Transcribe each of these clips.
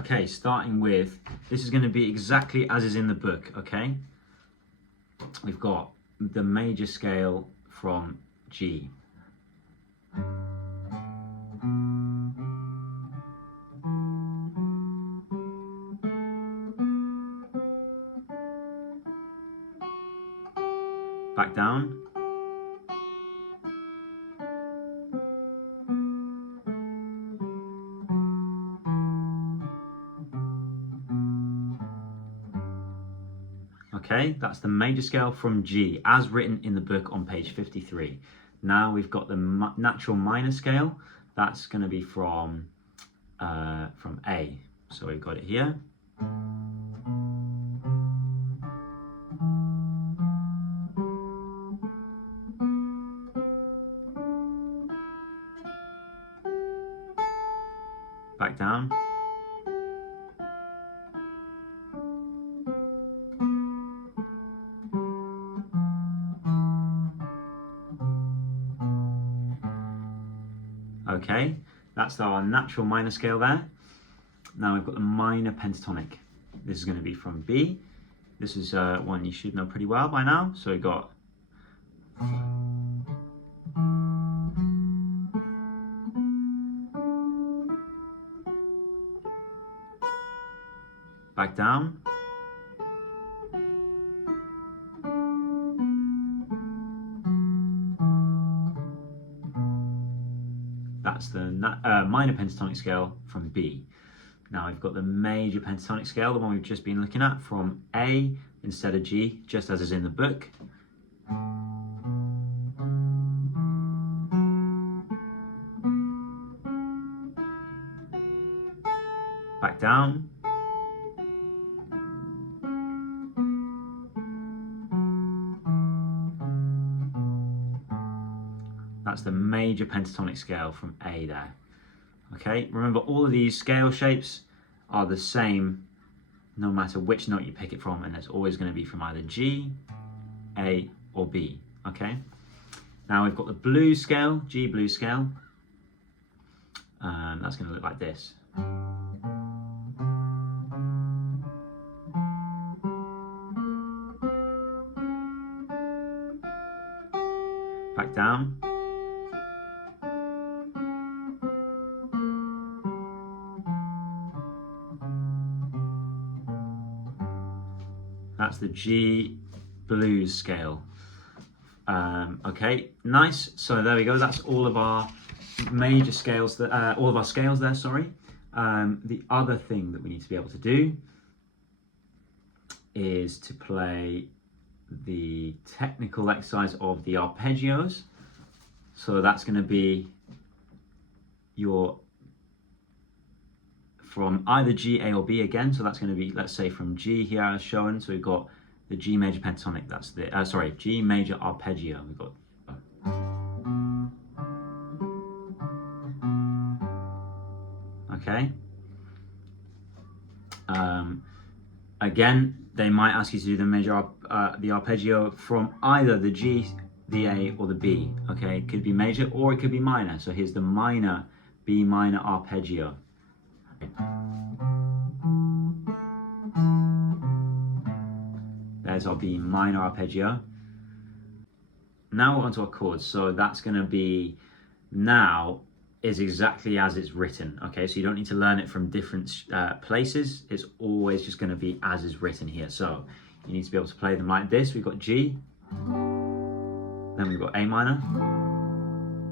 Okay, starting with, this is going to be exactly as is in the book, okay? We've got the major scale from G. Back down. Okay, that's the major scale from G, as written in the book on page 53. Now we've got the natural minor scale. That's going to be from A. So we've got it here. Back down. Okay, that's our natural minor scale there. Now we've got the minor pentatonic. This is going to be from B. This is one you should know pretty well by now. So we've got back down. That's the minor pentatonic scale from B. Now we've got the major pentatonic scale, the one we've just been looking at, from A instead of G, just as is in the book. Back down. That's the major pentatonic scale from A there. Okay, remember all of these scale shapes are the same no matter which note you pick it from, and it's always going to be from either G, A, or B. Okay, now we've got the blues scale, G blues scale. That's going to look like this. Back down. That's the G blues scale. Okay, nice. So there we go. That's all of our major scales, all of our scales there, sorry. The other thing that we need to be able to do is to play the technical exercise of the arpeggios. So that's going to be your from either G, A, or B again. So that's going to be, let's say, from G here as shown. So we've got the G major pentatonic. That's the G major arpeggio. We've got. Okay. Again, they might ask you to do the major the arpeggio from either the G, the A, or the B. Okay, it could be major or it could be minor. So here's the minor B minor arpeggio. There's our B minor arpeggio. Now we're onto our chords. So that's going to be now is exactly as it's written. Okay, so you don't need to learn it from different places. It's always just going to be as is written here. So you need to be able to play them like this. We've got G, then we've got A minor,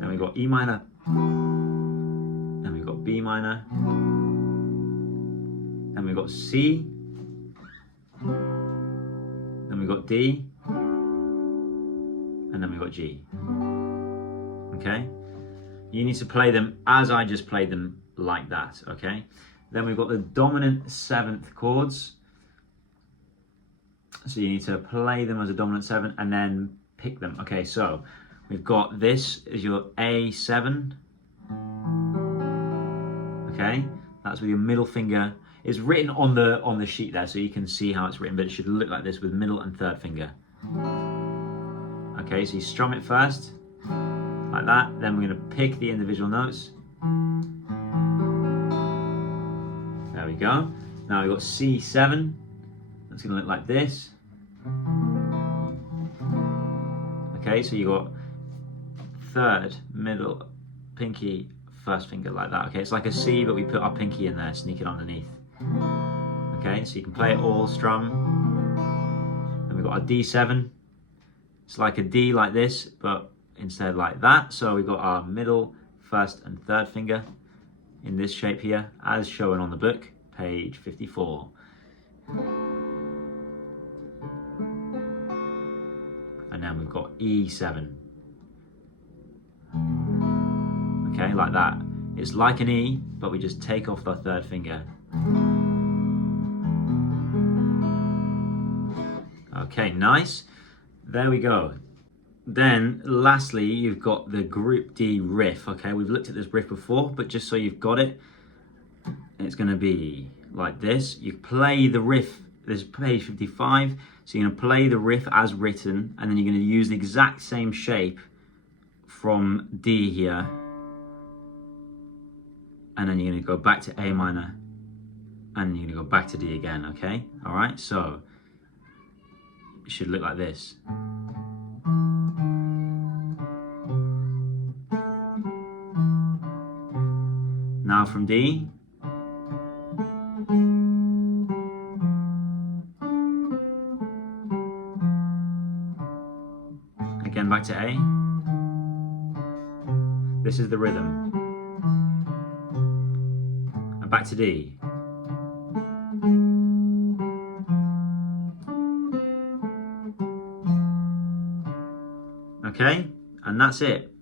then we've got E minor, then we've got B minor, then we've got C, then we've got D, and then we've got G. Okay? You need to play them as I just played them, like that, okay? Then we've got the dominant seventh chords. So you need to play them as a dominant seven and then pick them. Okay, so we've got this is your A7. Okay, that's with your middle finger. It's written on the sheet there, so you can see how it's written, but it should look like this with middle and third finger. Okay, so you strum it first, like that. Then we're going to pick the individual notes. There we go. Now we've got C7. That's going to look like this. Okay, so you got third, middle, pinky, first finger like that. Okay, it's like a C, but we put our pinky in there, sneak it underneath. Okay, so you can play it all strum. Then we've got our D7. It's like a D like this, but instead like that. So we've got our middle, first and third finger in this shape here, as shown on the book, page 54. And then we've got E7. Okay, like that. It's like an E, but we just take off the third finger. Okay, nice. There we go. Then, lastly, you've got the Group D riff. Okay, we've looked at this riff before, but just so you've got it, it's going to be like this. You play the riff. This is page 55. So you're going to play the riff as written, and then you're going to use the exact same shape from D here. And then you're going to go back to A minor, and you're going to go back to D again, okay? All right, so it should look like this. Now from D. Again back to A. This is the rhythm. And back to D. Okay, and that's it.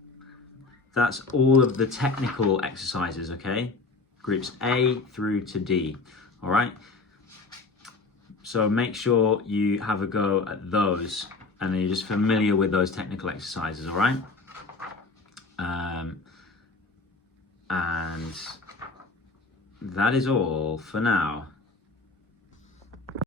That's all of the technical exercises, okay? Groups A through to D, all right? So make sure you have a go at those and you're just familiar with those technical exercises, all right? And that is all for now.